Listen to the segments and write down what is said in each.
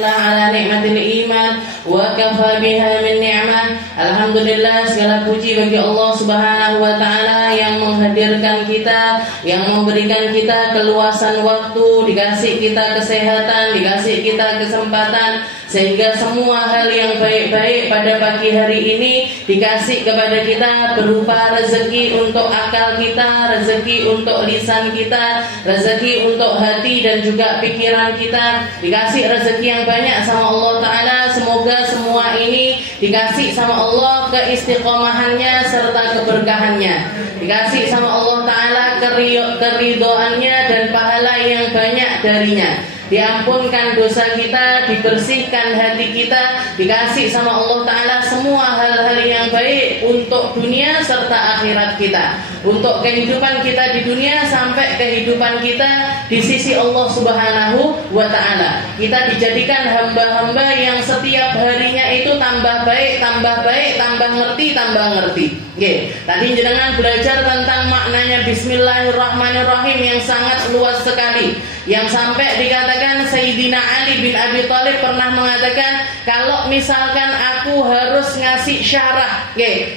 ala nikmatil iman wa kafa biha min ni'mah. Alhamdulillah, segala puji bagi Allah Subhanahu wa taala yang menghadirkan kita, yang memberikan kita keluasan waktu, dikasih kita kesehatan, dikasih kita kesempatan, sehingga semua hal yang baik-baik pada pagi hari ini dikasih kepada kita berupa rezeki untuk akal kita, rezeki untuk lisan kita, rezeki untuk hati dan juga pikiran kita, dikasih rezeki yang banyak sama Allah Ta'ala. Semoga semua ini dikasih sama Allah keistiqomahannya serta keberkahannya, dikasih sama Allah Ta'ala keridhoannya dan pahala yang banyak darinya, diampunkan dosa kita, dibersihkan hati kita, dikasih sama Allah Ta'ala semua hal-hal yang baik untuk dunia serta akhirat kita, untuk kehidupan kita di dunia sampai kehidupan kita di sisi Allah Subhanahu wa Ta'ala. Kita dijadikan hamba-hamba yang setiap harinya itu tambah baik, tambah baik, tambah ngerti, tambah ngerti. Oke, tadi jenengan belajar tentang maknanya Bismillahirrahmanirrahim yang sangat luas sekali, yang sampai dikatakan Sayyidina Ali bin Abi Thalib pernah mengatakan, kalau misalkan aku harus ngasih syarah,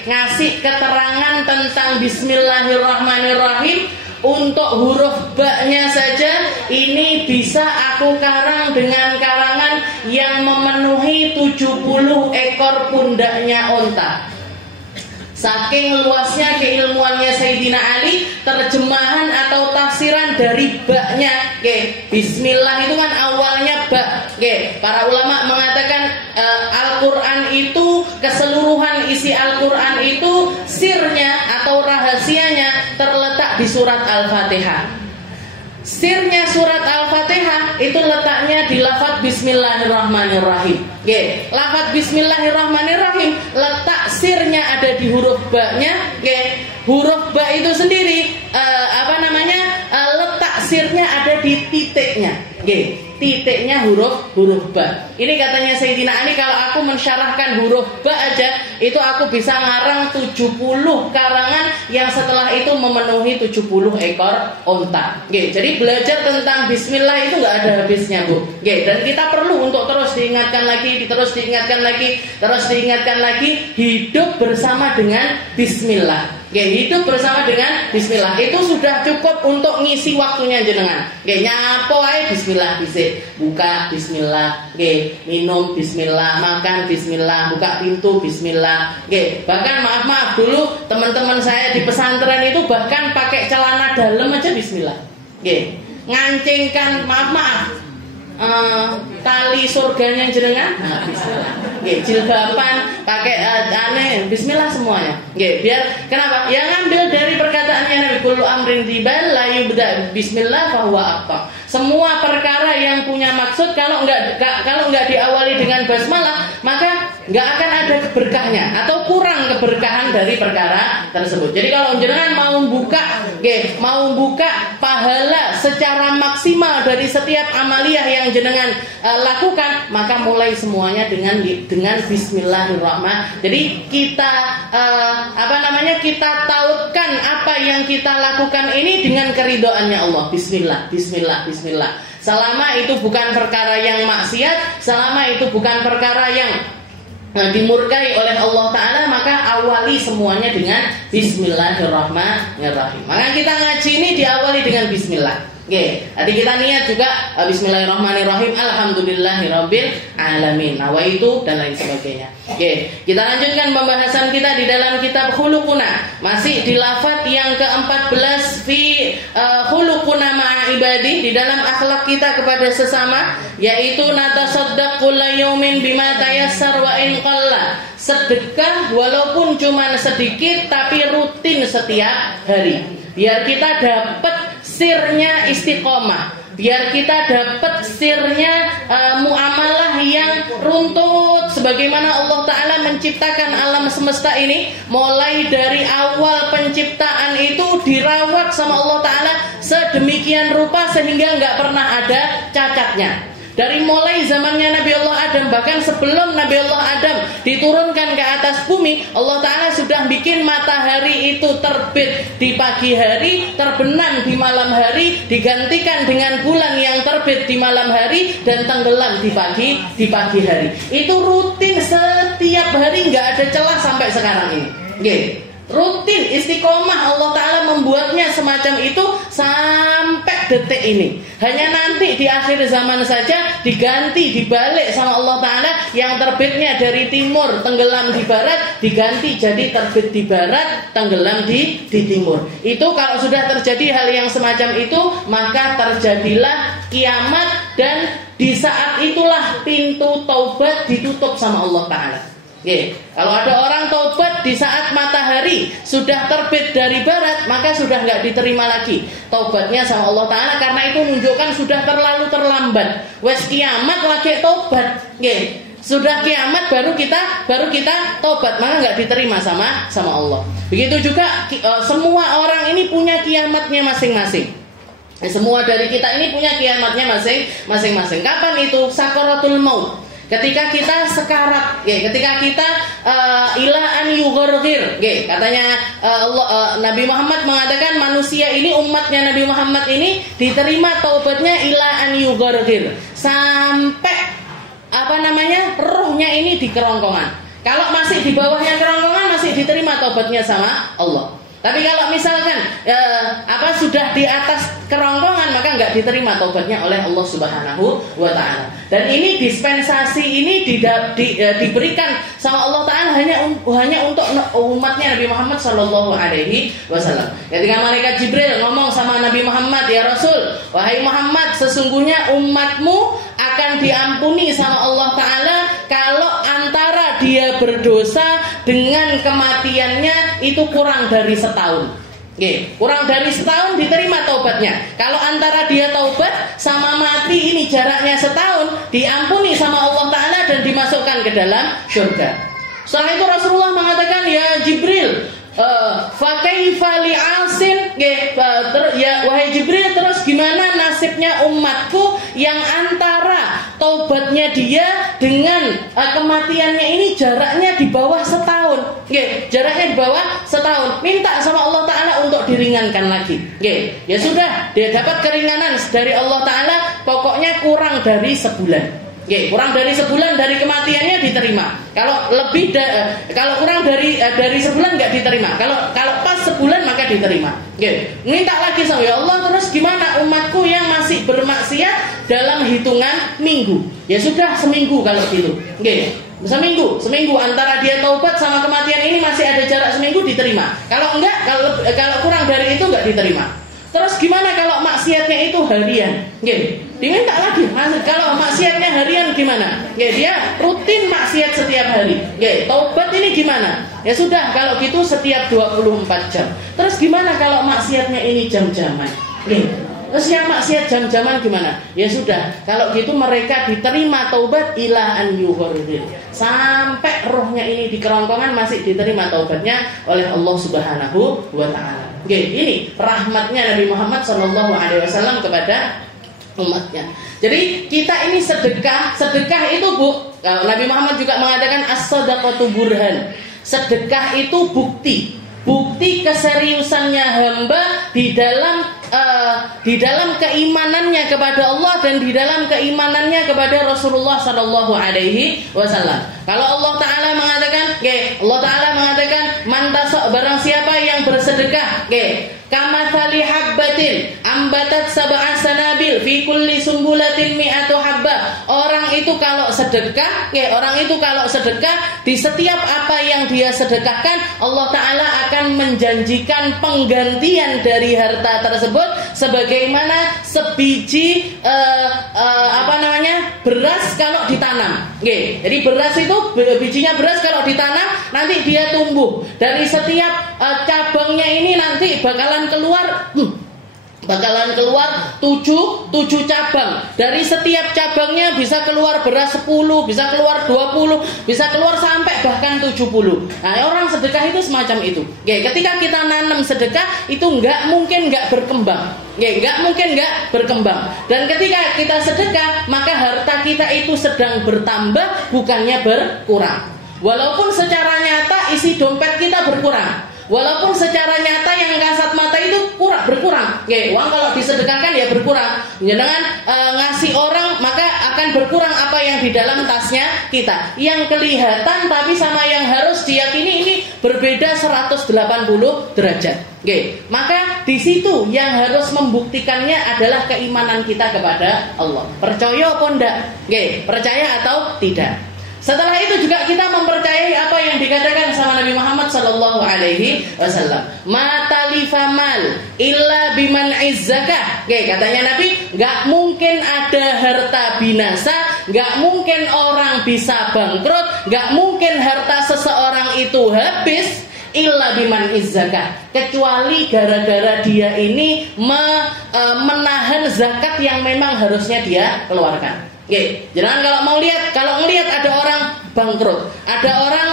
ngasih keterangan tentang Bismillahirrahmanirrahim untuk huruf ba-nya saja, ini bisa aku karang dengan karangan yang memenuhi 70 ekor pundaknya onta. Saking luasnya keilmuannya Sayyidina Ali, terjemahan atau tafsiran dari ba-nya. Bismillah itu kan awalnya ba. Para ulama mengatakan Al-Quran itu, keseluruhan isi Al-Quran itu sirnya atau rahasianya terletak di surat Al-Fatihah. Sirnya surat Al-Fatihah itu letaknya di lafaz Bismillahirrahmanirrahim. Lafaz Bismillahirrahmanirrahim, letak sirnya ada di huruf ba-nya. Huruf ba itu sendiri letak sirnya ada di titiknya. Titiknya huruf ba. Ini katanya Sayyidina Ali, kalau aku mensyarahkan huruf ba aja, itu aku bisa ngarang 70 karangan yang setelah itu memenuhi 70 ekor onta. Jadi belajar tentang Bismillah itu nggak ada habisnya, Bu. Dan kita perlu untuk terus diingatkan lagi, terus diingatkan lagi, hidup bersama dengan Bismillah. Hidup bersama dengan Bismillah itu sudah cukup untuk ngisi waktunya jenengan. Nyapo ae Bismillah dhisik, buka Bismillah, minum Bismillah, makan Bismillah, buka pintu Bismillah. Bahkan maaf dulu teman-teman saya di pesantren itu bahkan pakai celana dalam aja Bismillah. Ngancingkan tali surganya jenengan, Bismillah. Jilbaban pakai Bismillah semuanya. Biar kenapa? Yang ngambil dari perkataannya Nabi, kullu amrin tibal la yubda bismillah fahuwa aqta. Semua perkara yang punya maksud kalau enggak diawali dengan basmalah, maka enggak akan ada keberkahnya atau kurang keberkahan dari perkara tersebut. Jadi kalau jenengan mau buka pahala secara maksimal dari setiap amaliyah yang jenengan lakukan, maka mulai semuanya dengan Bismillahirrahmanirrahim. Jadi kita kita tautkan apa yang kita lakukan ini dengan keridhoannya Allah. Bismillah. Selama itu bukan perkara yang maksiat, selama itu bukan perkara yang dimurkai oleh Allah Ta'ala, maka awali semuanya dengan Bismillahirrahmanirrahim. Maka kita ngaji ini diawali dengan Bismillah. Tadi kita niat juga Bismillahirrahmanirrahim, Alhamdulillahirabbil alamin, nawaitu dan lain sebagainya. Kita lanjutkan pembahasan kita di dalam kitab Khuluquna, masih di lafaz yang ke-14 fi khuluquna ma'a ibadi, di dalam akhlak kita kepada sesama, yaitu natasaddaq kulla yaumin bima tayassar wa in qalla. Sedekah walaupun cuma sedikit tapi rutin setiap hari, biar kita dapat sirnya istiqomah, biar kita dapat sirnya muamalah yang runtut, sebagaimana Allah Ta'ala menciptakan alam semesta ini. Mulai dari awal penciptaan itu dirawat sama Allah Ta'ala sedemikian rupa sehingga nggak pernah ada cacatnya. Dari mulai zamannya Nabi Allah Adam, bahkan sebelum Nabi Allah Adam diturunkan ke atas bumi, Allah Ta'ala sudah bikin matahari itu terbit di pagi hari, terbenam di malam hari, digantikan dengan bulan yang terbit di malam hari dan tenggelam di pagi hari. Itu rutin setiap hari, nggak ada celah sampai sekarang ini. Oke. Rutin istiqomah Allah Ta'ala membuatnya semacam itu sampai detik ini. Hanya nanti di akhir zaman saja diganti, dibalik sama Allah Ta'ala, yang terbitnya dari timur tenggelam di barat diganti jadi terbit di barat tenggelam di timur. Itu kalau sudah terjadi hal yang semacam itu, maka terjadilah kiamat, dan di saat itulah pintu taubat ditutup sama Allah Ta'ala. Kalau ada orang taubat di saat matahari sudah terbit dari barat, maka sudah nggak diterima lagi taubatnya sama Allah Ta'ala, karena itu menunjukkan sudah terlalu terlambat. Wes kiamat lagi taubat, sudah kiamat baru kita taubat, maka nggak diterima sama Allah. Begitu juga semua orang ini punya kiamatnya masing-masing. Semua dari kita ini punya kiamatnya masing-masing. Kapan itu? Sakaratul maut. Ketika kita sekarat, ketika kita ila an yugharghir, katanya Nabi Muhammad mengatakan manusia ini, umatnya Nabi Muhammad ini diterima taubatnya ila an yugharghir, sampai rohnya ini di kerongkongan. Kalau masih di bawahnya kerongkongan masih diterima taubatnya sama Allah. Tapi kalau misalkan sudah di atas kerongkongan, maka nggak diterima taubatnya oleh Allah Subhanahu wa Ta'ala. Dan ini dispensasi ini diberikan sama Allah Ta'ala hanya untuk umatnya Nabi Muhammad Sallallahu Alaihi Wasallam. Ketika malaikat Jibril ngomong sama Nabi Muhammad, ya Rasul, wahai Muhammad, sesungguhnya umatmu akan diampuni sama Allah Ta'ala kalau antara dia berdosa dengan kematiannya itu kurang dari setahun. Kurang dari setahun diterima taubatnya. Kalau antara dia taubat sama mati ini jaraknya setahun, diampuni sama Allah Ta'ala dan dimasukkan ke dalam surga. Setelah itu Rasulullah mengatakan, ya Jibril, fa kaifa li'asin, wahai Jibril, terus gimana nasibnya umatku yang antara taubatnya dia dengan kematiannya ini jaraknya di bawah setahun. Jaraknya di bawah setahun. Minta sama Allah Ta'ala untuk diringankan lagi. Ya sudah, dia dapat keringanan dari Allah Ta'ala, pokoknya kurang dari sebulan. Kurang dari sebulan dari kematiannya diterima. Kalau kalau kurang dari sebulan nggak diterima. Kalau pas sebulan maka diterima. Minta lagi sama ya Allah, terus gimana umatku yang masih bermaksiat dalam hitungan minggu? Ya sudah, seminggu kalau gitu. Seminggu antara dia taubat sama kematian ini masih ada jarak seminggu, diterima. Kalau enggak, kalau kurang dari itu enggak diterima. Terus gimana kalau maksiatnya itu harian? Diminta lagi. Kalau maksiatnya harian gimana? Dia rutin maksiat setiap hari. Taubat ini gimana? Ya sudah, kalau gitu setiap 24 jam. Terus gimana kalau maksiatnya ini jam-jaman? Terus yang maksiat jam-jaman gimana? Ya sudah, kalau gitu mereka diterima taubat ila an yugharghir, sampai rohnya ini di kerongkongan masih diterima taubatnya oleh Allah Subhanahu wa Ta'ala. Ini rahmatnya Nabi Muhammad SAW kepada umatnya. Jadi kita ini sedekah itu Nabi Muhammad juga mengatakan as-sadaqatu burhan. Sedekah itu bukti keseriusannya hamba di dalam keimanannya kepada Allah dan di dalam keimanannya kepada Rasulullah Sallallahu Alaihi Wasallam. Kalau Allah Ta'ala mengatakan, barang siapa yang bersedekah, kamathali habbatin ambatat sab'a sanabil fi kulli sumbulatin mi'atu habbah. Orang itu kalau sedekah, di setiap apa yang dia sedekahkan, Allah Ta'ala akan menjanjikan penggantian dari harta tersebut sebagaimana sebiji beras kalau ditanam. Jadi beras itu, bijinya beras kalau ditanam nanti dia tumbuh. Dari setiap cabangnya ini nanti bakalan keluar bakalan keluar 7 cabang. Dari setiap cabangnya bisa keluar beras 10, bisa keluar 20, bisa keluar sampai bahkan 70. Nah, orang sedekah itu semacam itu. Oke, ketika kita nanam sedekah itu nggak mungkin nggak berkembang. Oke, nggak mungkin nggak berkembang. Dan ketika kita sedekah, maka harta kita itu sedang bertambah, bukannya berkurang. Walaupun secara nyata isi dompet kita berkurang, walaupun secara nyata yang kasat mata itu berkurang. Oke, uang kalau disedekahkan ya berkurang. Dengan ngasih orang maka akan berkurang apa yang di dalam tasnya kita. Yang kelihatan tapi sama yang harus diyakini ini berbeda 180 derajat. Oke, maka di situ yang harus membuktikannya adalah keimanan kita kepada Allah. Percaya apa enggak? Oke, percaya atau tidak? Setelah itu juga kita mempercayai apa yang dikatakan sama Nabi Muhammad sallallahu alaihi wasallam. Ma talifa mal illa biman izzakah. Oke, katanya Nabi, enggak mungkin ada harta binasa, enggak mungkin orang bisa bangkrut, enggak mungkin harta seseorang itu habis illa biman izzakah, kecuali gara-gara dia ini menahan zakat yang memang harusnya dia keluarkan. Oke, jangan kalau ngelihat ada orang bangkrut, ada orang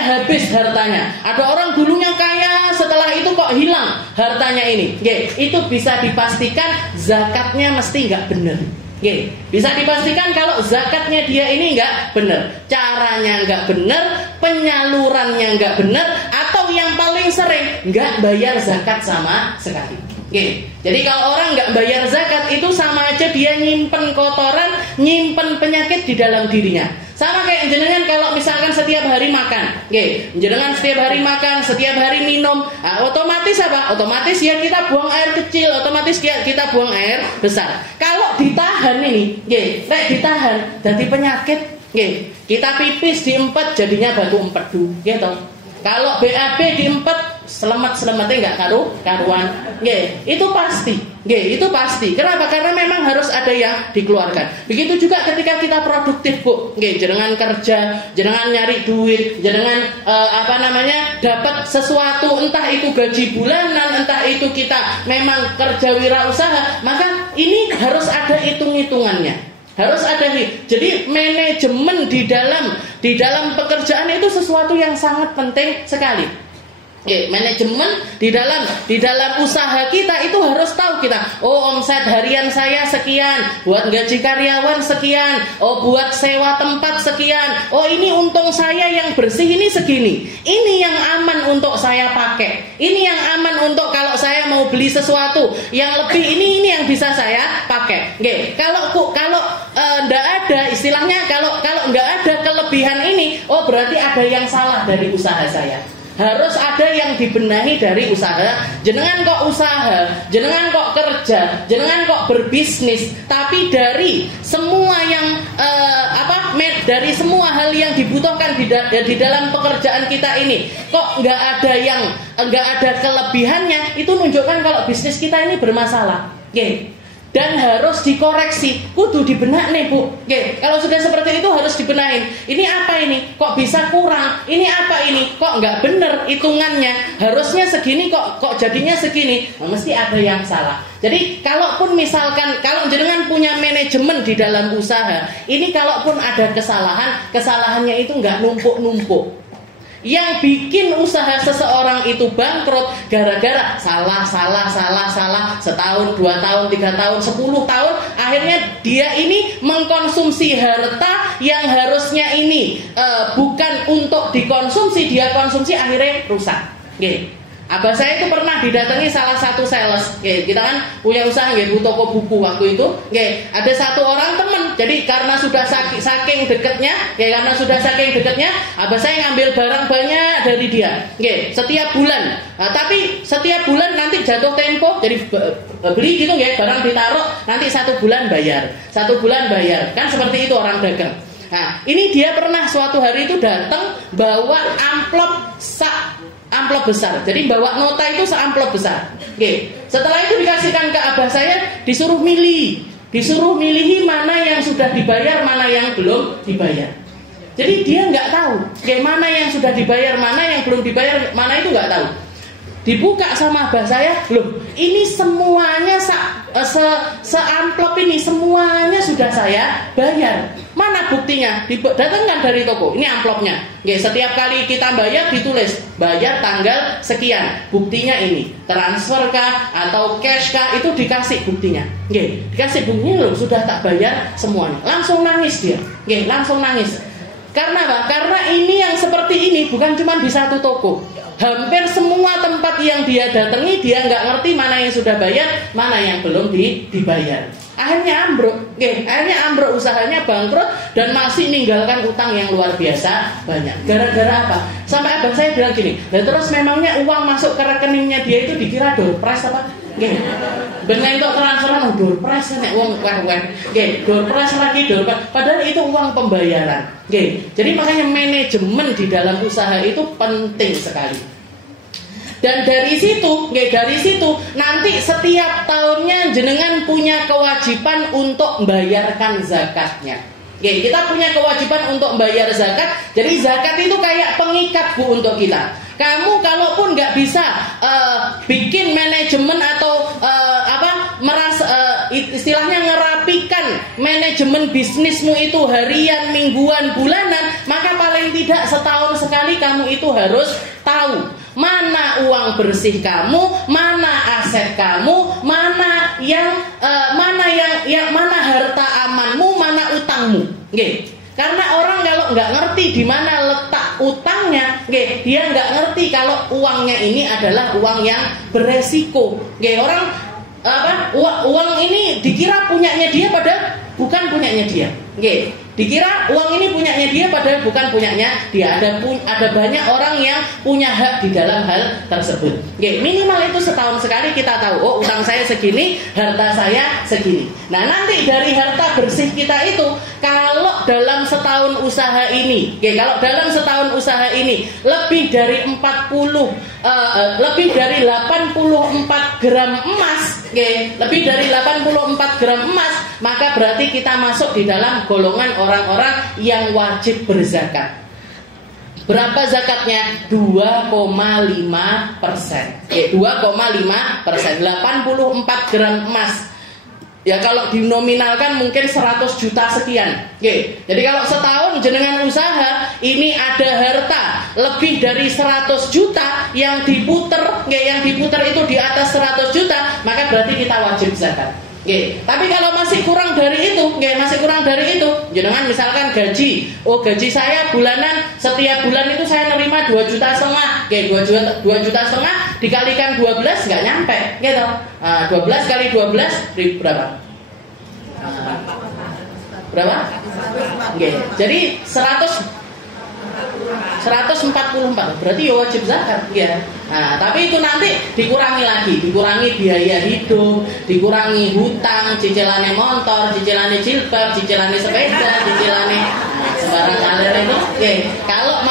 habis hartanya, ada orang dulunya kaya, setelah itu kok hilang hartanya ini. Oke, itu bisa dipastikan zakatnya mesti nggak benar. Oke, bisa dipastikan kalau zakatnya dia ini nggak benar, caranya nggak benar, penyalurannya nggak benar, atau yang paling sering nggak bayar zakat sama sekali. Oke, jadi kalau orang nggak bayar zakat itu sama aja dia nyimpen kotoran, nyimpen penyakit di dalam dirinya. Sama kayak jenengan kalau misalkan setiap hari makan, oke, jenengan setiap hari makan, setiap hari minum, otomatis apa? Otomatis ya kita buang air kecil, otomatis kita buang air besar. Kalau ditahan ini, oke, ditahan, jadi penyakit, oke, kita pipis diempet jadinya batu empedu, gitu. Kalau BAB diempet selamat-selamatnya nggak karuan. Itu pasti. Itu pasti. Kenapa? Karena memang harus ada yang dikeluarkan. Begitu juga ketika kita produktif, Bu. Jenengan kerja, jenengan nyari duit, jenengan dapat sesuatu, entah itu gaji bulanan, entah itu kita memang kerja wirausaha, maka ini harus ada hitung-hitungannya. Harus ada nih. Jadi manajemen di dalam pekerjaan itu sesuatu yang sangat penting sekali. Manajemen di dalam usaha kita itu harus tahu kita. Oh, omset harian saya sekian, buat gaji karyawan sekian, oh buat sewa tempat sekian, oh ini untung saya yang bersih ini segini. Ini yang aman untuk saya pakai. Ini yang aman untuk kalau saya mau beli sesuatu yang lebih, ini yang bisa saya pakai. Kalau enggak ada istilahnya, kalau enggak ada kelebihan ini, oh berarti ada yang salah dari usaha saya. Harus ada yang dibenahi dari usaha. Jenengan kok usaha, jenengan kok kerja, jenengan kok berbisnis, tapi dari semua yang dari semua hal yang dibutuhkan di dalam pekerjaan kita ini, kok nggak ada kelebihannya, itu menunjukkan kalau bisnis kita ini bermasalah. Dan harus dikoreksi, kudu dibenak nih Bu. Kalau sudah seperti itu harus dibenahin. Ini apa ini? Kok bisa kurang? Ini apa ini? Kok nggak bener hitungannya? Harusnya segini kok jadinya segini. Mesti ada yang salah. Jadi kalaupun misalkan kalau jenengan punya manajemen di dalam usaha, ini kalaupun ada kesalahannya itu nggak numpuk-numpuk. Yang bikin usaha seseorang itu bangkrut gara-gara salah setahun, 2 tahun, 3 tahun, 10 tahun, akhirnya dia ini mengkonsumsi harta yang harusnya ini bukan untuk dikonsumsi, dia konsumsi, akhirnya rusak. Abah saya itu pernah didatangi salah satu sales. Kita kan punya usaha bu toko buku waktu itu. Ada satu orang teman. Jadi karena sudah saking dekatnya, abah saya ngambil barang banyak dari dia. Setiap bulan. Tapi setiap bulan nanti jatuh tempo. Jadi beli gitu barang ditaruh, nanti 1 bulan bayar. 1 bulan bayar. Kan seperti itu orang dagang. Nah, ini dia pernah suatu hari itu datang bawa amplop besar. Jadi bawa nota itu seamplop besar. Setelah itu dikasihkan ke abah saya, disuruh milihi mana yang sudah dibayar, mana yang belum dibayar. Jadi dia nggak tahu mana yang sudah dibayar, mana yang belum dibayar, mana itu nggak tahu. Dibuka sama abah saya, loh ini semuanya seamplop ini semuanya sudah saya bayar. Mana buktinya? Datangkan dari toko. Ini amplopnya. Nggih, setiap kali kita bayar ditulis bayar tanggal sekian. Buktinya ini. Transfer kah atau cash kah itu dikasih buktinya. Nggih, dikasih buktinya loh sudah tak bayar semuanya. Langsung nangis dia. Nggih, langsung nangis. Karena apa? Karena ini yang seperti ini bukan cuma di satu toko. Hampir semua tempat yang dia datangi dia nggak ngerti mana yang sudah bayar, mana yang belum dibayar. Akhirnya ambruk usahanya, bangkrut dan masih ninggalkan utang yang luar biasa banyak. Gara-gara apa? Sampai abang saya bilang gini, dan terus memangnya uang masuk ke rekeningnya dia itu dikira door prize apa? Nggih. Bener itu transferan door prize nek wong weh. Nggih, door prize lagi door prize. Padahal itu uang pembayaran. Nggih. Jadi makanya manajemen di dalam usaha itu penting sekali. Dan dari situ nanti setiap tahunnya jenengan punya kewajiban untuk membayarkan zakatnya. Oke, kita punya kewajiban untuk membayar zakat. Jadi zakat itu kayak pengikat Bu untuk kita. Kamu kalaupun nggak bisa bikin manajemen atau istilahnya ngerapikan manajemen bisnismu itu harian, mingguan, bulanan, maka paling tidak setahun sekali kamu itu harus tahu mana uang bersih kamu, mana aset kamu, mana harta amanmu, mana utangmu. Nggih. Karena orang kalau nggak ngerti di mana letak utangnya, nggih, dia nggak ngerti kalau uangnya ini adalah uang yang beresiko. Nggih, orang uang ini dikira punyanya dia padahal bukan punyanya dia. Nggih. Dikira uang ini punyanya dia padahal bukan punyanya dia. Ada banyak orang yang punya hak di dalam hal tersebut. Oke, minimal itu setahun sekali kita tahu, oh utang saya segini, harta saya segini. Nah, nanti dari harta bersih kita itu kalau dalam setahun usaha ini, lebih dari 84 gram emas, lebih dari 84 gram emas, maka berarti kita masuk di dalam golongan orang-orang yang wajib berzakat. Berapa zakatnya? 2,5%. 2,5%. 84 gram emas. Ya kalau dinominalkan mungkin 100 juta sekian. Jadi kalau setahun jenengan usaha ini ada harta lebih dari 100 juta yang diputer, yang diputer itu di atas 100 juta, maka berarti kita wajib zakat. Tapi kalau masih kurang dari itu, jenengan misalkan gaji, gaji saya bulanan, setiap bulan itu saya nerima 2,5 juta, 2,5 juta dikalikan 12 nggak nyampe, gitu. 12 kali 12 berapa? Berapa? Jadi 144 berarti ya wajib zakat ya. Nah, tapi itu nanti dikurangi lagi, dikurangi biaya hidup, dikurangi hutang, cicilannya motor, cicilannya jilbab, cicilannya sepeda, cicilannya sembarang kalir itu. Kalau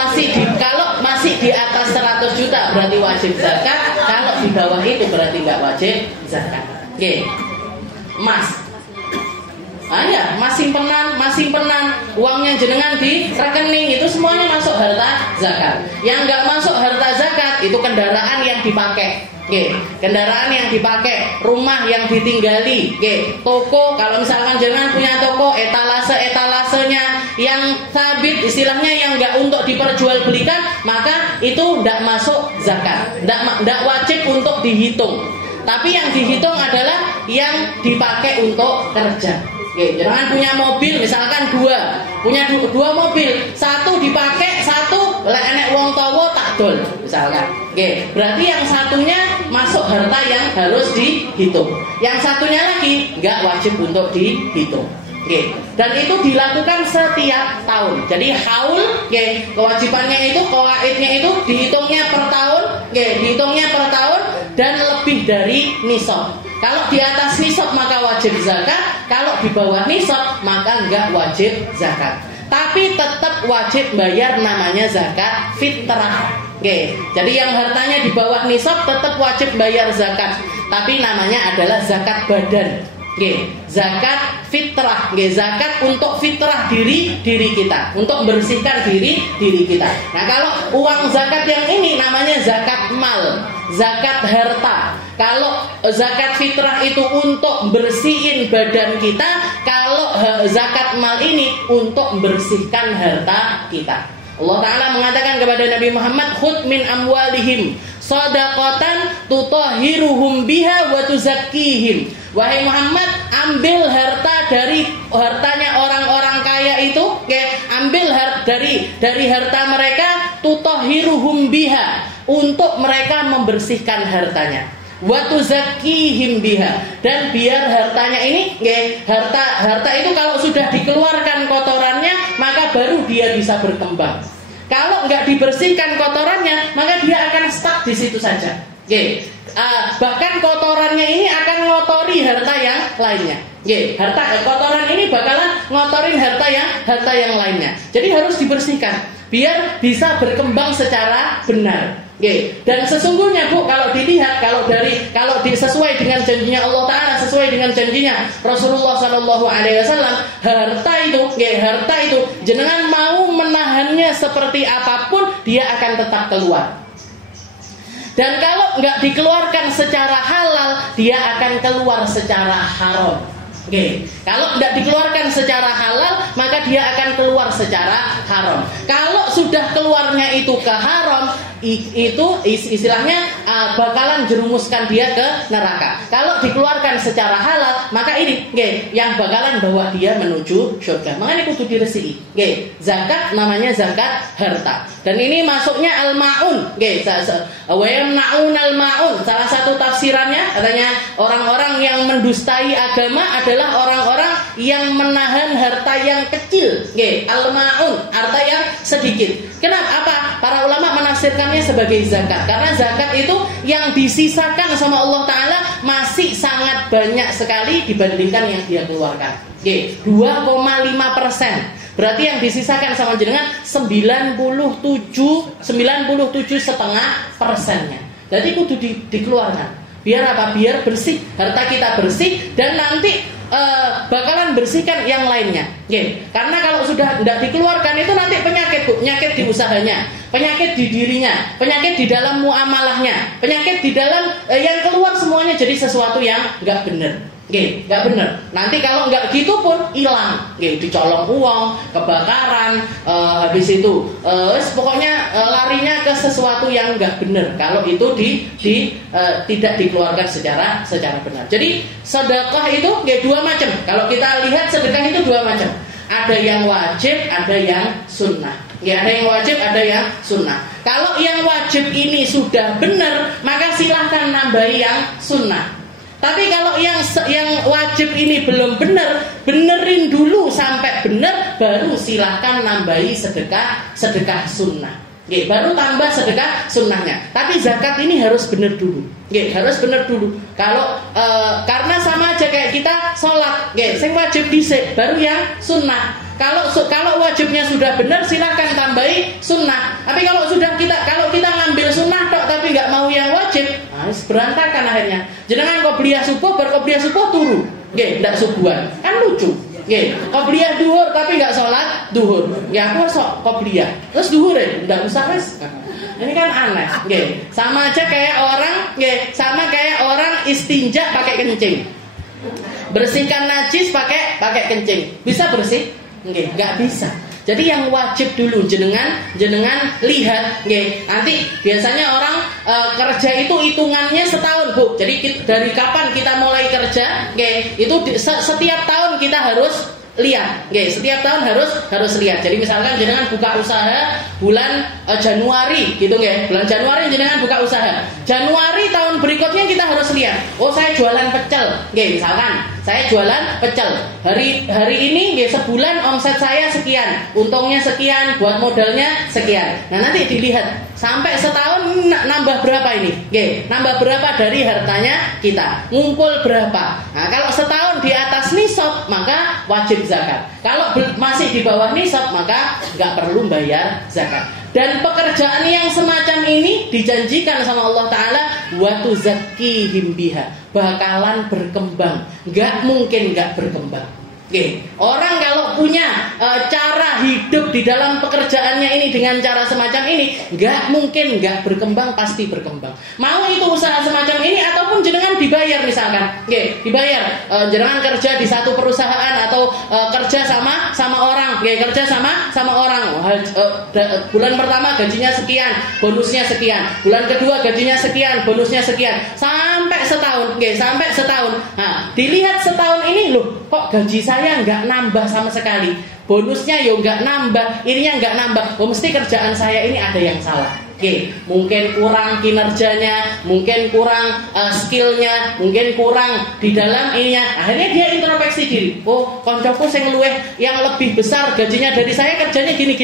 masih di atas 100 juta berarti wajib zakat, kalau di bawah itu berarti nggak wajib zakat. Mas. Mas simpenan uangnya jenengan di rekening itu semuanya masuk harta zakat. Yang nggak masuk harta zakat itu kendaraan yang dipakai. Kendaraan yang dipakai, rumah yang ditinggali, toko kalau misalkan jenengan punya toko, etalasenya yang sabit, istilahnya yang nggak untuk diperjualbelikan, maka itu nggak masuk zakat, nggak wajib untuk dihitung. Tapi yang dihitung adalah yang dipakai untuk kerja. Jangan punya mobil, misalkan punya dua mobil, satu dipakai, satu enek wong tawa tak dol, misalkan. Berarti yang satunya masuk harta yang harus dihitung, yang satunya lagi nggak wajib untuk dihitung. Dan itu dilakukan setiap tahun. Jadi haul, kewajibannya itu, qawaidnya itu dihitungnya per tahun, dan lebih dari nisab. Kalau di atas nisab maka wajib zakat, kalau di bawah nisab maka enggak wajib zakat. Tapi tetap wajib bayar namanya zakat fitrah. Jadi yang hartanya di bawah nisab tetap wajib bayar zakat, tapi namanya adalah zakat badan. Zakat fitrah, zakat untuk fitrah diri kita, untuk membersihkan diri kita. Nah, kalau uang zakat yang ini namanya zakat mal, zakat harta. Kalau zakat fitrah itu untuk bersihin badan kita, kalau zakat mal ini untuk membersihkan harta kita. Allah Ta'ala mengatakan kepada Nabi Muhammad, khudh min amwalihim shadaqatan tutahhiruhum biha wa tuzakkihim. Wahai Muhammad, ambil harta dari hartanya orang-orang kaya itu, ambil dari harta mereka, tutahhiruhum biha, untuk mereka membersihkan hartanya. Wa tuzakkihim biha, dan biar hartanya ini, harta itu kalau sudah dikeluarkan kotorannya, maka baru dia bisa berkembang. Kalau nggak dibersihkan kotorannya, maka dia akan stuck di situ saja. Bahkan kotorannya ini akan ngotori harta yang lainnya. Kotoran ini bakalan ngotorin harta yang lainnya. Jadi harus dibersihkan biar bisa berkembang secara benar. Dan sesungguhnya Bu, kalau dilihat, kalau sesuai dengan janjinya Allah Ta'ala, sesuai dengan janjinya Rasulullah SAW, harta itu jenengan mau menahannya seperti apapun, dia akan tetap keluar. Dan kalau nggak dikeluarkan secara halal, dia akan keluar secara haram. Kalau tidak dikeluarkan secara halal, maka dia akan keluar secara haram. Kalau sudah keluarnya itu ke haram, itu istilahnya bakalan jerumuskan dia ke neraka. Kalau dikeluarkan secara halal, maka ini yang bakalan bawa dia menuju surga. Makanya kudu diresiki. Zakat namanya zakat harta. Dan ini masuknya al-ma'un. Wa yamna'un al-ma'un. Salah satu tafsirannya katanya orang-orang yang mendustai agama adalah orang-orang yang menahan harta yang kecil. Al-ma'un, harta yang sedikit. Kenapa? Para ulama menafsirkannya sebagai zakat, karena zakat itu yang disisakan sama Allah Ta'ala masih sangat banyak sekali dibandingkan yang dia keluarkan. 2,5%. Berarti yang disisakan sama jenengan 97,5%-nya. Jadi kudu dikeluarkan. Biar apa? Biar bersih, harta kita bersih, dan nanti bakalan bersihkan yang lainnya. Karena kalau sudah tidak dikeluarkan itu nanti penyakit Bu, penyakit di usahanya, penyakit di dirinya, penyakit di dalam muamalahnya, penyakit di dalam yang keluar semuanya jadi sesuatu yang nggak benar. Nggak benar. Nanti kalau nggak gitu pun hilang, dicolong uang, kebakaran, habis itu, pokoknya larinya ke sesuatu yang nggak benar. Kalau itu tidak dikeluarkan secara benar. Jadi sedekah itu dua macam. Kalau kita lihat sedekah itu dua macam. Ada yang wajib, ada yang sunnah. Ada yang wajib, ada yang sunnah. Kalau yang wajib ini sudah benar, maka silahkan nambahi yang sunnah. Tapi kalau yang wajib ini belum benar, benerin dulu sampai benar, baru silahkan nambahi sedekah sunnah. Baru tambah sedekah sunnahnya. Tapi zakat ini harus benar dulu. Harus benar dulu. Kalau karena sama aja kayak kita sholat, sing wajib dhisik, baru yang sunnah. Kalau wajibnya sudah benar, silahkan tambahi sunnah. Tapi kalau kita ngambil sunnah tok tapi nggak mau yang wajib, berantakan akhirnya. Jangan qobliyah subuh, berqobliyah subuh turu, nggak subuhan, kan lucu. Qobliyah duhur tapi nggak sholat duhur, aku sok qobliyah, terus duhur nggak usah res. Ini kan aneh. Sama aja kayak orang istinja pakai kencing, bersihkan najis pakai kencing, bisa bersih? Nggak bisa. Jadi yang wajib dulu jenengan lihat, nanti biasanya orang kerja itu hitungannya setahun Bu. Jadi dari kapan kita mulai kerja, itu setiap tahun kita harus lihat, setiap tahun harus lihat. Jadi misalkan jenengan buka usaha bulan Januari, gitu bulan Januari jenengan buka usaha. Januari tahun berikutnya kita harus lihat. Oh, saya jualan pecel, misalkan saya jualan pecel. Hari ini sebulan omset saya sekian, untungnya sekian, buat modalnya sekian. Nah, nanti dilihat sampai setahun nambah berapa ini? Nambah berapa dari hartanya kita? Ngumpul berapa? Nah, kalau setahun di atas nisab maka wajib zakat. Kalau masih di bawah nisab maka nggak perlu bayar zakat. Dan pekerjaan yang semacam ini dijanjikan sama Allah Ta'ala, wa tuzakkihim biha, bakalan berkembang. Nggak mungkin nggak berkembang. Oke, orang kalau punya cara hidup di dalam pekerjaannya ini dengan cara semacam ini, nggak mungkin nggak berkembang, pasti berkembang. Mau itu usaha semacam ini ataupun jenengan dibayar misalkan, oke, dibayar jenengan kerja di satu perusahaan atau kerja sama orang, oke, kerja sama orang. Bulan pertama gajinya sekian, bonusnya sekian. Bulan kedua gajinya sekian, bonusnya sekian. Sampai setahun, oke, sampai setahun. Nah, dilihat setahun ini loh, kok gaji saya nggak nambah sama sekali, bonusnya yo nggak nambah, ininya nggak nambah. Oh, mesti kerjaan saya ini ada yang salah. Oke, mungkin kurang kinerjanya, mungkin kurang skillnya, mungkin kurang di dalam ininya. Akhirnya dia introspeksi diri. Oh, koncoku sing luweh yang lebih besar gajinya dari saya, kerjanya gini,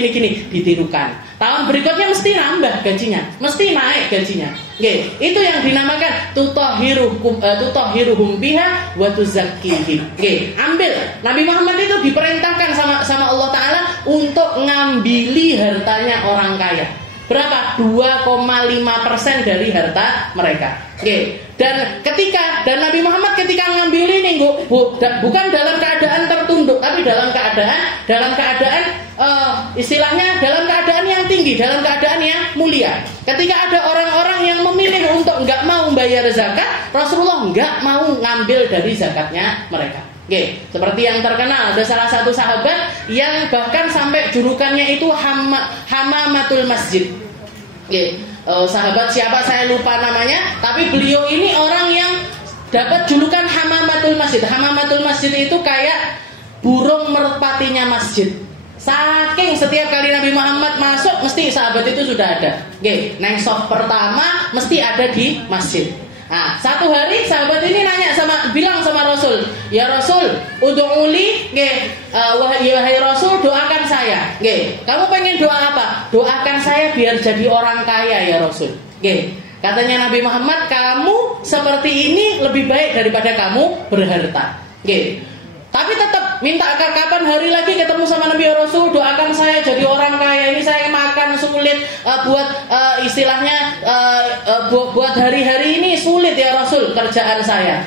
ditirukan. Tahun berikutnya mesti nambah gajinya, mesti naik gajinya. Oke, itu yang dinamakan tutahhiruhum biha wa tuzakkihim. Oke, ambil. Nabi Muhammad itu diperintahkan sama Allah Ta'ala untuk ngambili hartanya orang kaya. Berapa? 2,5% dari harta mereka. Oke. Dan Nabi Muhammad ketika ngambil ini bukan dalam keadaan tertunduk, tapi dalam keadaan istilahnya dalam keadaan yang tinggi, dalam keadaan yang mulia. Ketika ada orang-orang yang memilih untuk nggak mau membayar zakat, Rasulullah nggak mau ngambil dari zakatnya mereka. Oke, seperti yang terkenal, ada salah satu sahabat yang bahkan sampai julukannya itu Hamamatul Masjid. Oke, sahabat siapa saya lupa namanya, tapi beliau ini orang yang dapat julukan Hamamatul Masjid. Hamamatul Masjid itu kayak burung merpatinya masjid. Saking setiap kali Nabi Muhammad masuk, mesti sahabat itu sudah ada. Oke, neng soft pertama mesti ada di masjid. Nah, satu hari sahabat ini bilang sama Rasul, ya Rasul, ud'uli, wahai Rasul, doakan saya. Kamu pengen doa apa? Doakan saya biar jadi orang kaya ya Rasul. Katanya Nabi Muhammad, kamu seperti ini lebih baik daripada kamu berharta. Tapi tetap minta kapan hari lagi ketemu sama Nabi Rasul, doakan saya jadi orang kaya. Ini saya makan sulit, buat hari-hari ini sulit ya Rasul kerjaan saya.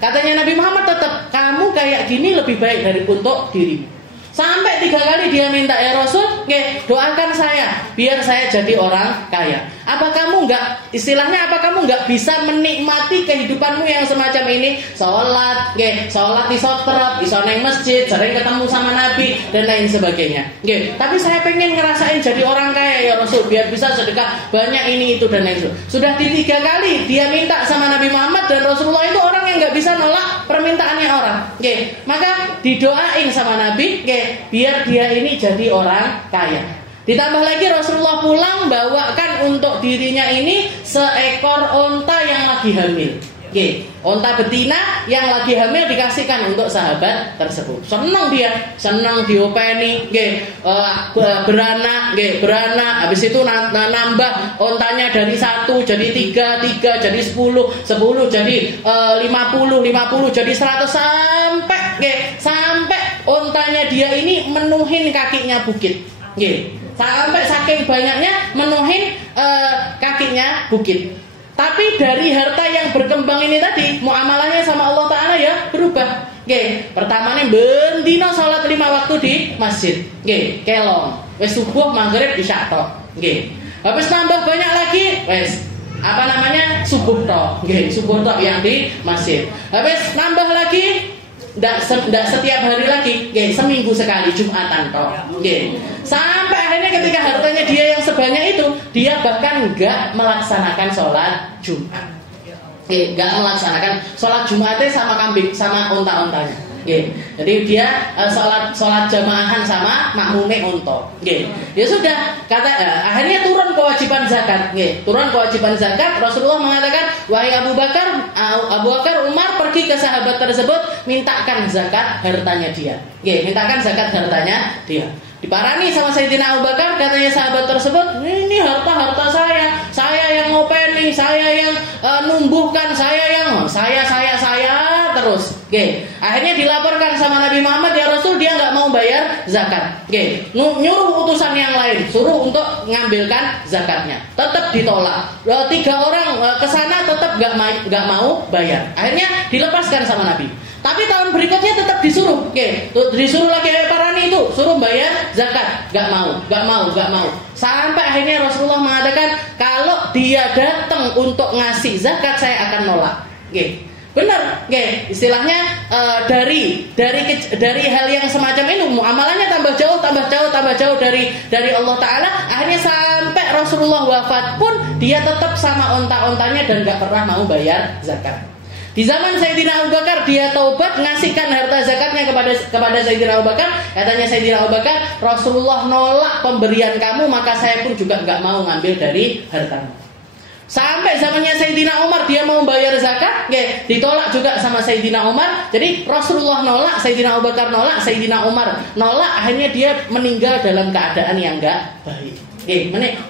Katanya Nabi Muhammad, tetap kamu kayak gini lebih baik dari untuk dirimu. Sampai 3 kali dia minta, ya Rasul, doakan saya biar saya jadi orang kaya. Apa kamu nggak bisa menikmati kehidupanmu yang semacam ini? Sholat di sotrap, iso neng masjid, sering ketemu sama Nabi dan lain sebagainya. Tapi saya pengen ngerasain jadi orang kaya ya Rasul, biar bisa sedekah banyak ini itu dan lain sebagainya. Sudah 3 kali dia minta sama Nabi Muhammad, dan Rasulullah itu orang yang nggak bisa nolak permintaannya orang. Maka didoain sama Nabi, biar dia ini jadi orang kaya. Ditambah lagi Rasulullah pulang bawakan untuk dirinya ini seekor onta yang lagi hamil. Onta betina yang lagi hamil dikasihkan untuk sahabat tersebut. Senang diopeni, beranak. Habis itu nambah ontanya dari 1 jadi 3 jadi 10 jadi 50 jadi 100 sampai ontanya dia ini menuhin kakinya bukit. Sampai saking banyaknya menuhin kakinya bukit. Tapi dari harta yang berkembang ini tadi, muamalahnya sama Allah Ta'ala ya berubah. Pertamanya bendino salat 5 waktu di masjid. Kelong. Wes subuh, maghrib, isya tok. Habis nambah banyak lagi, wes subuh tok. Subuh tok yang di masjid. Habis nambah lagi, Nggak setiap hari lagi, seminggu sekali, Jumatan toh. Sampai akhirnya ketika hartanya dia yang sebanyak itu, dia bahkan nggak melaksanakan sholat Jumat. Nggak melaksanakan sholat Jumatnya sama kambing, sama onta-ontanya. Jadi dia sholat jamaahan sama makmume onto. Ya sudah, akhirnya turun kewajiban zakat. Turun kewajiban zakat. Rasulullah mengatakan, wahai Abu Bakar, Umar pergi ke sahabat tersebut, mintakan zakat hartanya dia. Mintakan zakat hartanya dia. Diparani sama Sayyidina Abu Bakar, katanya sahabat tersebut, ini harta saya yang ngopeni, saya yang numbuhkan, saya terus. Akhirnya dilaporkan sama Nabi Muhammad, ya Rasul, dia nggak mau bayar zakat. Nyuruh utusan yang lain, suruh untuk ngambilkan zakatnya. Tetap ditolak. 3 orang kesana tetap nggak mau bayar. Akhirnya dilepaskan sama Nabi. Tapi tahun berikutnya tetap disuruh, disuruh lagi parani itu, suruh bayar zakat, nggak mau. Sampai akhirnya Rasulullah mengatakan, kalau dia datang untuk ngasih zakat, saya akan nolak. Benar, istilahnya dari hal yang semacam itu, amalannya tambah jauh dari Allah Taala. Akhirnya sampai Rasulullah wafat pun dia tetap sama onta-ontanya dan nggak pernah mau bayar zakat. Di zaman Sayyidina Abu Bakar, dia taubat, ngasihkan harta zakatnya kepada Sayyidina Abu Bakar. Katanya Sayyidina Abu Bakar, Rasulullah nolak pemberian kamu, maka saya pun juga nggak mau ngambil dari hartamu. Sampai zamannya Sayyidina Umar, dia mau bayar zakat, ditolak juga sama Sayyidina Umar. Jadi Rasulullah nolak, Sayyidina Abu Bakar nolak, Sayyidina Umar nolak. Akhirnya dia meninggal dalam keadaan yang nggak baik.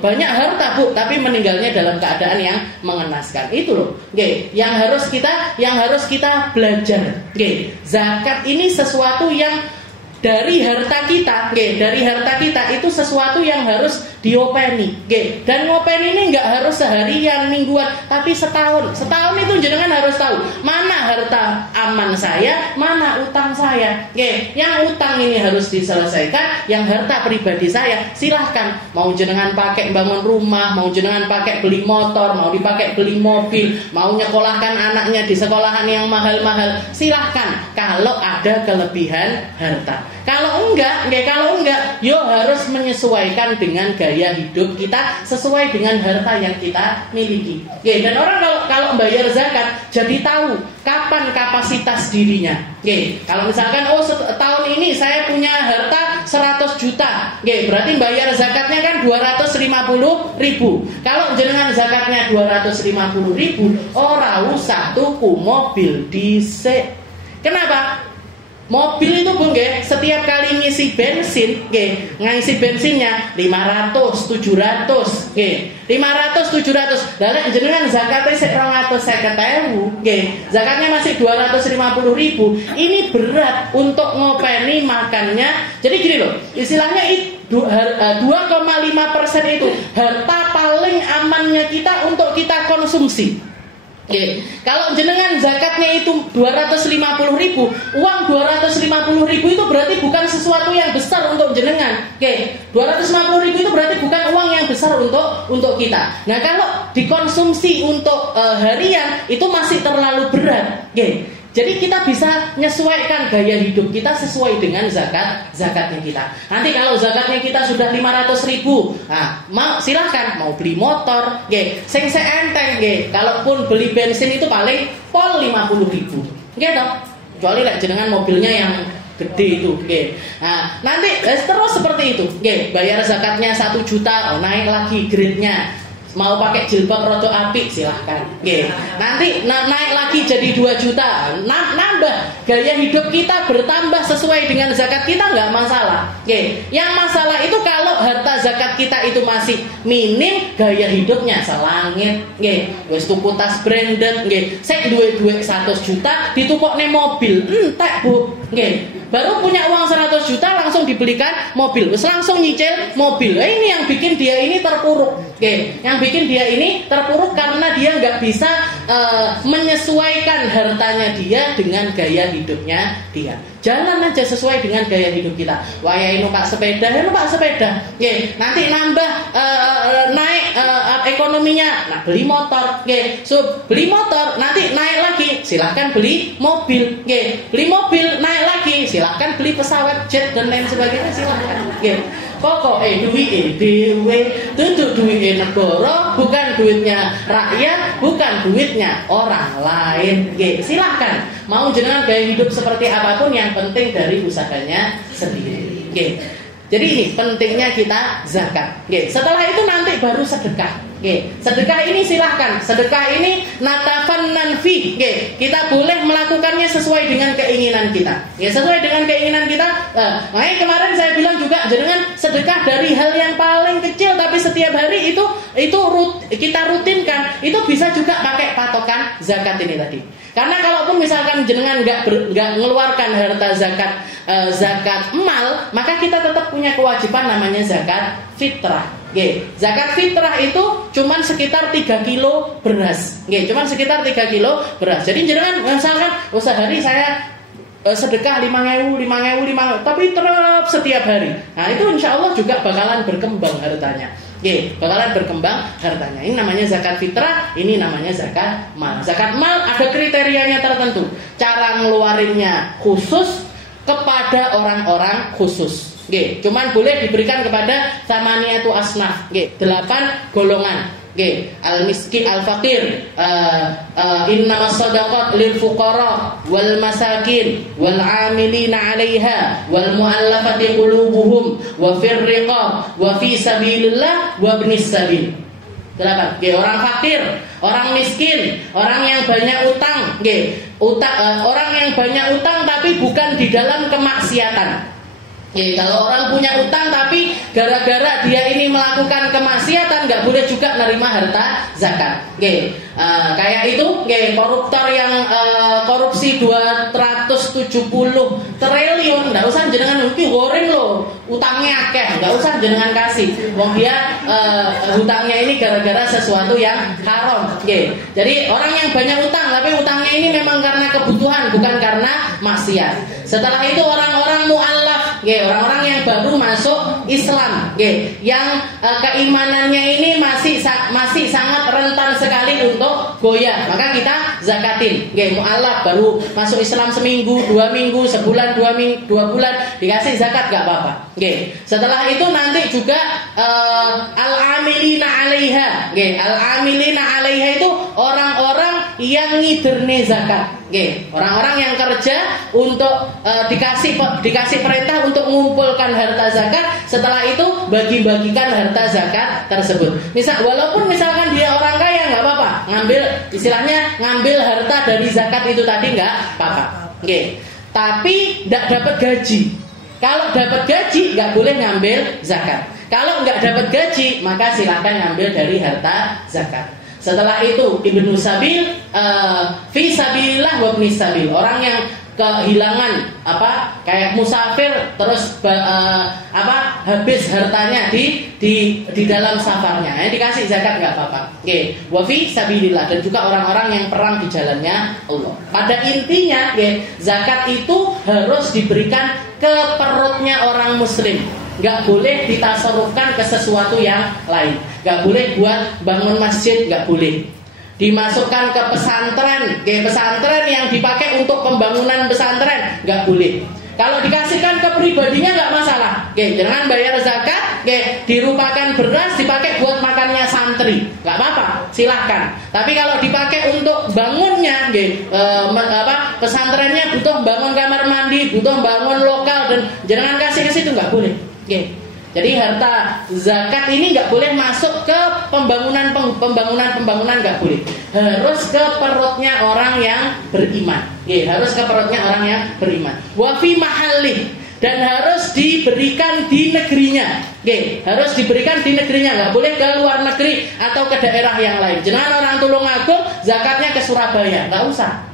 Banyak harta Bu, tapi meninggalnya dalam keadaan yang mengenaskan. Itu loh, yang harus kita belajar. Zakat ini sesuatu yang dari harta kita, itu sesuatu yang harus diopeni. Dan ngopeni ini nggak harus seharian, mingguan, tapi setahun. Setahun itu jenengan harus tahu mana harta aman saya, mana utang saya. Yang utang ini harus diselesaikan, yang harta pribadi saya silahkan. Mau jenengan pakai bangun rumah, mau jenengan pakai beli motor, mau dipakai beli mobil, mau nyekolahkan anaknya di sekolahan yang mahal-mahal, silahkan. Kalau ada kelebihan harta. Kalau enggak, yo harus menyesuaikan dengan gaya hidup kita sesuai dengan harta yang kita miliki. Dan orang kalau bayar zakat jadi tahu kapan kapasitas dirinya. Kalau misalkan tahun ini saya punya harta 100 juta, berarti bayar zakatnya kan 250.000. Kalau jenengan zakatnya 250.000, ora usah tuku mobil dhisik. Kenapa? Mobil itu Bung, setiap kali ngisi bensin, ngisi bensinnya 500, 700, 500, 700. Lalu jenengan zakatnya 250.000, zakatnya masih 250.000. Ini berat untuk ngopeni makannya. Jadi gini loh, istilahnya 2,5% itu harta paling amannya kita untuk kita konsumsi. Kalau jenengan zakatnya itu 250.000, uang 250.000 itu berarti bukan sesuatu yang besar untuk jenengan. 250.000 itu berarti bukan uang yang besar untuk kita. Nah, kalau dikonsumsi untuk harian itu masih terlalu berat. Jadi kita bisa menyesuaikan gaya hidup kita sesuai dengan zakatnya kita. Nanti kalau zakatnya kita sudah 500.000, silahkan mau beli motor, sing seenteng, kalaupun beli bensin itu paling pol 50.000, kecuali jenengan mobilnya yang gede itu, nanti terus seperti itu, bayar zakatnya 1 juta, naik lagi grade-nya. Mau pakai jilbab rodo apik silahkan. Nanti naik lagi jadi 2 juta. Nambah gaya hidup kita bertambah sesuai dengan zakat kita, nggak masalah. Yang masalah itu kalau harta zakat kita itu masih minim, gaya hidupnya selangit. Wis tuku tas branded, sek duwe 100 juta ditukokne mobil, entek Bu. Baru punya uang 100 juta langsung dibelikan mobil, terus langsung nyicil mobil. Ini yang bikin dia ini terpuruk. Yang bikin dia ini terpuruk karena dia nggak bisa menyesuaikan hartanya dia dengan gaya hidupnya dia. Jalan aja sesuai dengan gaya hidup kita. Waya numpak sepeda, numpak sepeda. Nanti nambah naik ekonominya, beli motor. Beli motor, nanti naik lagi, silahkan beli mobil. Beli mobil, naik lagi, silahkan beli pesawat jet dan lain sebagainya, silahkan. Pokoknya duit dewe, tutup duit negara, bukan duitnya rakyat, bukan duitnya orang lain. Silahkan mau jenengan gaya hidup seperti apapun, yang penting dari usahanya sendiri. Jadi ini pentingnya kita zakat. Setelah itu nanti baru sedekah. Sedekah ini silahkan. Sedekah ini natafannan fi. Kita boleh melakukannya sesuai dengan keinginan kita. Sesuai dengan keinginan kita. Makanya kemarin saya bilang juga, jangan sedekah dari hal yang paling kecil tapi setiap hari itu kita rutinkan. Itu bisa juga pakai patokan mengeluarkan zakat ini tadi. Karena kalaupun misalkan jenengan nggak mengeluarkan harta zakat emal, maka kita tetap punya kewajiban namanya zakat fitrah. Zakat fitrah itu cuman sekitar 3 kilo beras. Cuman sekitar 3 kilo beras. Jadi jenengan misalkan sehari saya sedekah 5.000, tapi terus setiap hari. Nah itu insya Allah juga bakalan berkembang hartanya. Bakalan berkembang hartanya. Ini namanya zakat fitrah, ini namanya zakat mal. Zakat mal ada kriterianya tertentu. Cara ngeluarinnya khusus kepada orang-orang khusus. Cuman boleh diberikan kepada thamaniyatu asnaf. 8 golongan. Al-miskin, al-faqir, innamas shadaqat lil fuqara wal masakin wal 'amilina 'alaiha wal mu'allafati qulubuhum wa fir riqab wa fi sabilillah wa ibnis sabil. 8. Orang fakir, orang miskin, orang yang banyak utang, orang yang banyak utang tapi bukan di dalam kemaksiatan. Kalau orang punya utang tapi gara-gara dia ini melakukan kemaksiatan, nggak boleh juga nerima harta zakat. Kayak itu, koruptor yang korupsi 270 triliun, nggak usah jenengan goreng loh, utangnya akeh, nggak usah jenengan kasih. Wong dia hutangnya ini gara-gara sesuatu yang haram. Jadi orang yang banyak utang tapi utangnya ini memang karena kebutuhan, bukan karena maksiat. Setelah itu orang-orang mu'allaf, orang-orang yang baru masuk Islam, yang keimanannya ini masih sangat rentan sekali untuk goyah, maka kita zakatin. Mu'allaf baru masuk Islam seminggu, 2 minggu, sebulan, 2 bulan dikasih zakat gak apa-apa. Setelah itu nanti juga al-amilina 'alaiha. Al-amilina 'alaiha itu orang-orang yang ngiderne zakat. Orang-orang yang kerja untuk dikasih perintah untuk mengumpulkan harta zakat, setelah itu bagi-bagikan harta zakat tersebut. Walaupun misalkan dia orang kaya nggak apa-apa, ngambil harta dari zakat itu tadi nggak apa-apa. Tapi nggak dapat gaji. Kalau dapat gaji nggak boleh ngambil zakat. Kalau nggak dapat gaji maka silakan ngambil dari harta zakat. Setelah itu ibnu sabil, fi sabilillah wa ibnis sabil. Orang yang kehilangan kayak musafir terus habis hartanya di dalam safarnya, dikasih zakat nggak apa-apa. Wa fi sabilillah, dan juga orang-orang yang perang di jalannya Allah. Pada intinya, zakat itu harus diberikan ke perutnya orang muslim. Gak boleh ditasarufkan ke sesuatu yang lain. Gak boleh buat bangun masjid, gak boleh. Dimasukkan ke pesantren, pesantren yang dipakai untuk pembangunan pesantren, gak boleh. Kalau dikasihkan ke pribadinya gak masalah. Jangan bayar zakat, dirupakan beras dipakai buat makannya santri, gak apa-apa, silahkan. Tapi kalau dipakai untuk bangunnya, pesantrennya butuh bangun kamar mandi, butuh bangun lokal, dan jangan kasih ke situ, gak boleh. Jadi harta zakat ini nggak boleh masuk ke pembangunan nggak boleh. Harus ke perutnya orang yang beriman. Harus ke perutnya orang yang beriman. Wa fi mahallih, dan harus diberikan di negerinya. Harus diberikan di negerinya, nggak boleh ke luar negeri atau ke daerah yang lain. Jangan orang Tulungagung zakatnya ke Surabaya, nggak usah.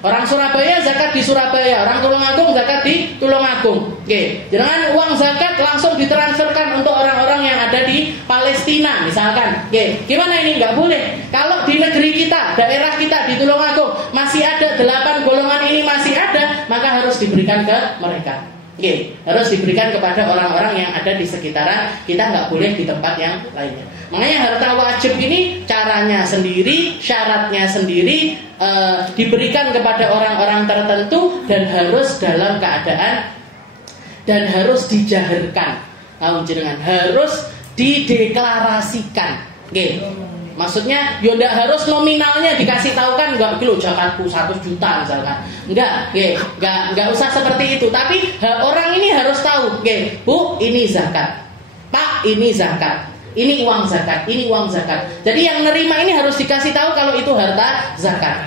Orang Surabaya zakat di Surabaya, orang Tulungagung zakat di Tulungagung. Jangan uang zakat langsung ditransferkan untuk orang-orang yang ada di Palestina misalkan. Gimana ini? Nggak boleh. Kalau di negeri kita, daerah kita di Tulungagung masih ada 8 golongan ini masih ada, maka harus diberikan ke mereka. Harus diberikan kepada orang-orang yang ada di sekitaran kita, nggak boleh di tempat yang lainnya. Makanya harta wajib ini caranya sendiri, syaratnya sendiri, diberikan kepada orang-orang tertentu dan harus dalam keadaan dan harus dijaharkan. Harus dideklarasikan. Maksudnya, ya enggak harus nominalnya dikasih tahu kan, enggak kilo zakatku 1 juta misalkan. Enggak usah seperti itu. Tapi orang ini harus tahu, Bu, ini zakat. Pak, ini zakat. Ini uang zakat, ini uang zakat. Jadi yang nerima ini harus dikasih tahu kalau itu harta zakat.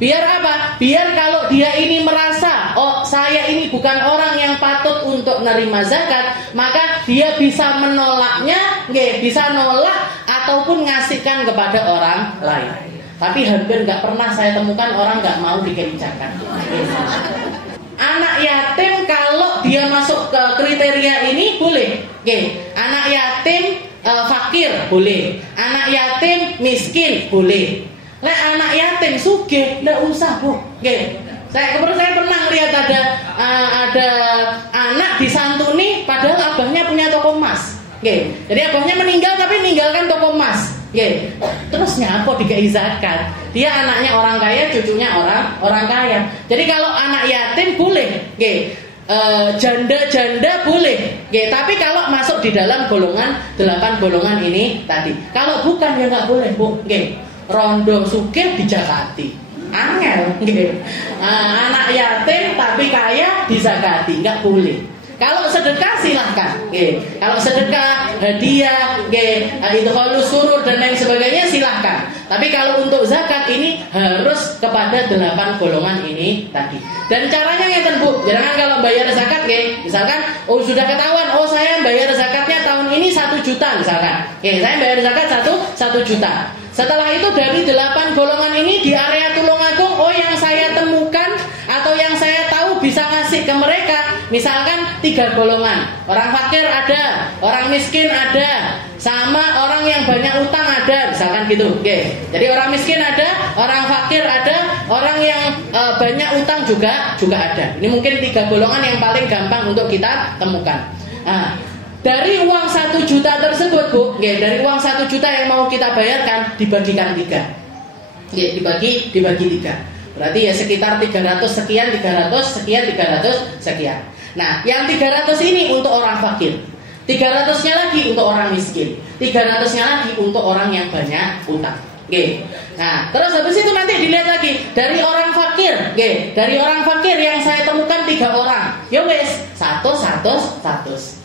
Biar apa? Biar kalau dia ini merasa, oh saya ini bukan orang yang patut untuk nerima zakat, maka dia bisa menolaknya, bisa nolak ataupun ngasihkan kepada orang lain. Tapi hampir nggak pernah saya temukan orang nggak mau dikasih zakat. Anak yatim kalau dia masuk ke kriteria ini boleh. Anak yatim fakir boleh. Anak yatim miskin boleh. Lek anak yatim sugih nggak usah, Bu. Saya pernah lihat ada anak disantuni padahal abahnya punya toko emas. Jadi abahnya meninggal tapi meninggalkan toko emas. Terus nyapa dikai zakat? Dia anaknya orang kaya, cucunya orang kaya. Jadi kalau anak yatim boleh, janda boleh, tapi kalau masuk di dalam golongan 8 golongan ini tadi. Kalau bukan ya nggak boleh, Bu. Rondo sugih dijakati. Angel, anak yatim tapi kaya dizakati, nggak boleh. Kalau sedekah silahkan, kalau sedekah, hadiah, itu kalau surur dan lain sebagainya silahkan. Tapi kalau untuk zakat ini harus kepada 8 golongan ini tadi. Dan caranya ngeten, Bu, jangan kalau bayar zakat, misalkan, sudah ketahuan, saya bayar zakatnya tahun ini 1 juta misalkan, saya bayar zakat 1 juta. Setelah itu dari 8 golongan ini di area Tulungagung, yang saya temukan atau yang saya tahu bisa ngasih ke mereka, misalkan 3 golongan. Orang fakir ada, orang miskin ada, sama orang yang banyak utang ada, misalkan gitu. Jadi orang miskin ada, orang fakir ada, orang yang banyak utang juga ada. Ini mungkin 3 golongan yang paling gampang untuk kita temukan. Dari uang 1 juta tersebut, Bu, dari uang 1 juta yang mau kita bayarkan dibagikan 3. Dibagi 3. Berarti ya sekitar 300 sekian, 300 sekian, 300 sekian. Nah, yang 300 ini untuk orang fakir. 300-nya lagi untuk orang miskin. 300-nya lagi untuk orang yang banyak utang. Nah, terus habis itu nanti dilihat lagi dari orang fakir. Dari orang fakir yang saya temukan 3 orang. Ya wes, 100.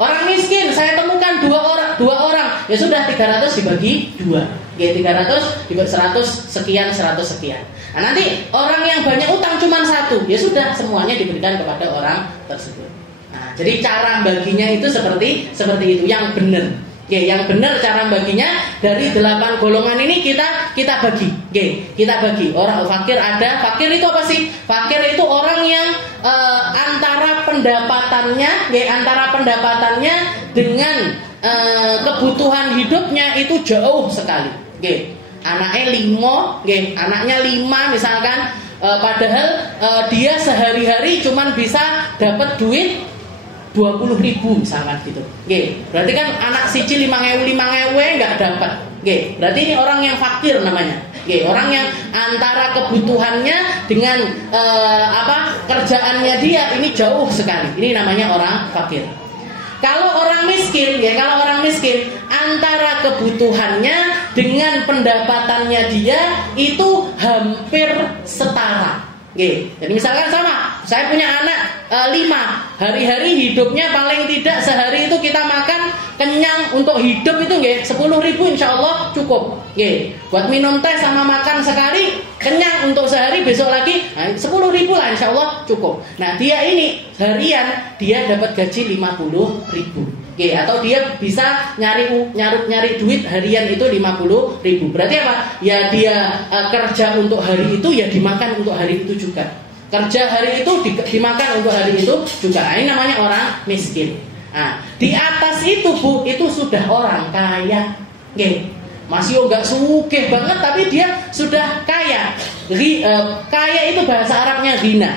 Orang miskin saya temukan 2 orang. Ya sudah 300 dibagi 2. 300 dibagi 100 sekian, 100 sekian. Nah, nanti orang yang banyak utang cuma 1. Ya sudah semuanya diberikan kepada orang tersebut. Nah, jadi cara baginya itu seperti itu yang benar. Yang benar cara baginya dari 8 golongan ini kita bagi. Kita bagi. Orang fakir ada. Fakir itu apa sih? Fakir itu orang yang antara pendapatannya dengan kebutuhan hidupnya itu jauh sekali. Anaknya 5 misalkan, padahal dia sehari-hari cuman bisa dapat duit 20.000 misalkan gitu. Berarti kan anak siji 5.000 nggak dapat. Berarti ini orang yang fakir namanya. Orang yang antara kebutuhannya dengan kerjaannya dia ini jauh sekali. Ini namanya orang fakir. Kalau orang miskin, antara kebutuhannya dengan pendapatannya dia itu hampir setara. Jadi misalkan sama, saya punya anak 5, hari-hari hidupnya paling tidak sehari itu kita makan kenyang untuk hidup itu 10.000 insya Allah cukup. Buat minum teh sama makan sekali kenyang untuk sehari, besok lagi 10.000 lah insya Allah cukup. Nah dia ini harian dia dapat gaji 50.000. Atau dia bisa nyari duit harian itu 50.000. Berarti apa? Ya dia kerja untuk hari itu ya dimakan untuk hari itu juga. Kerja hari itu dimakan untuk hari itu juga. Nah, ini namanya orang miskin. Nah, di atas itu, Bu, itu sudah orang kaya. Masih enggak sugih banget tapi dia sudah kaya. Kaya itu bahasa Arabnya ghina.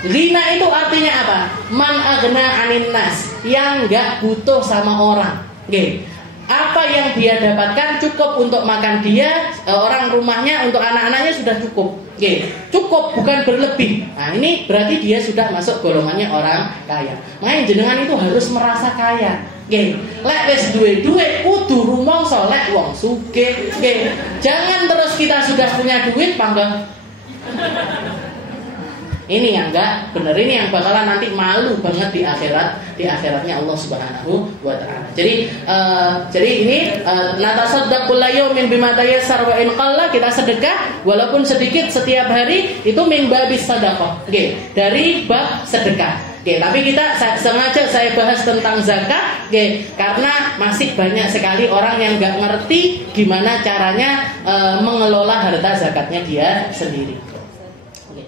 Ghina itu artinya apa? Man aghna 'anin nas, yang enggak butuh sama orang. Apa yang dia dapatkan cukup untuk makan dia, orang rumahnya, untuk anak-anaknya sudah cukup. Cukup, bukan berlebih. Nah, ini berarti dia sudah masuk golongannya orang kaya. Makanya jenengan itu harus merasa kaya. Lek wis duwe duit kudu rumangsa lek wong sugih. Jangan terus kita sudah punya duit pangga. Ini yang enggak benar, ini yang bakalan nanti malu banget di akhiratnya Allah Subhanahu wa taala. Jadi ini natasaddaqu layumin bima tayassar wa in qalla, kita sedekah walaupun sedikit setiap hari itu min babis sedekah. Dari bab sedekah. Oke, tapi sengaja saya bahas tentang zakat, oke, karena masih banyak sekali orang yang nggak ngerti gimana caranya mengelola harta zakatnya dia sendiri. Oke.